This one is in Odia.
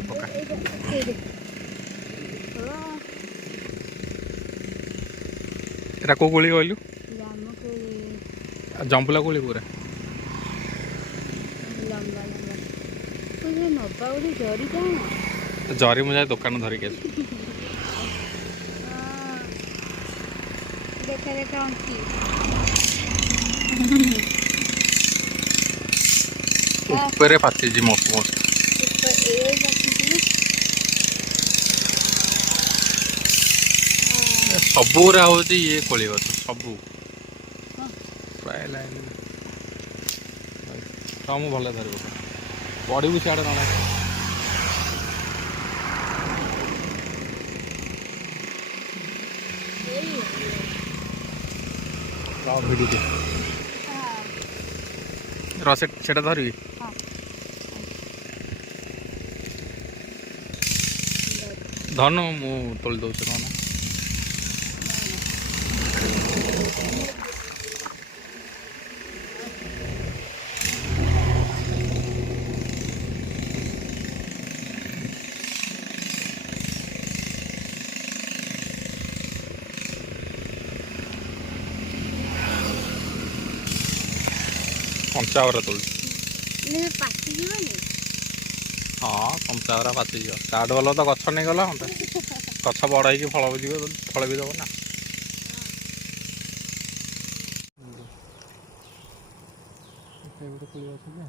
ପକା ଏଟା କୋଉ କୋଳି କହିଲୁ? ଜମ୍ବୁଲା କୋଳି ପୁରା ଲମ୍ବା ଲମ୍ବା ନବା ଗୋଟେ ଜରି କଣ ଜରି ମୁଁ ଯାଏ ଦୋକାନ ଧରିକି ଆସୁ। ଦେଖା ଦେଖା ଅଣ୍ଟି ଉପରେ ପାଚିଛି ମସ୍ତ ମସ୍ତ। ସବୁରେ ହଉଛି ଇଏ କୋଳି ଗଛ ସବୁ ପ୍ରାୟ ଲାଇନ ମୁଁ ଭଲ ଧରିବ ପଡ଼ିବୁ ସିଆଡ଼େ ନ ଭିଡ଼ିଓ ସେଟା ଧରିବି। ଧନୁ ମୁଁ ତୋଳି ଦେଉଛି କଣ କଞ୍ଚାବରା ତୋଳୁଛି। ହଁ କଞ୍ଚାବରା ପାଚିଯିବ ତାଠୁ ଭଲ ତ ଗଛ ନେଇଗଲା ହଁ ଗଛ ବଡ଼ ହେଇକି ଫଳ ବି ଦିବ ଫଳ ବି ଦେବ ନା। ଗୋଟେ କୋଳି ଅଛି ଯେ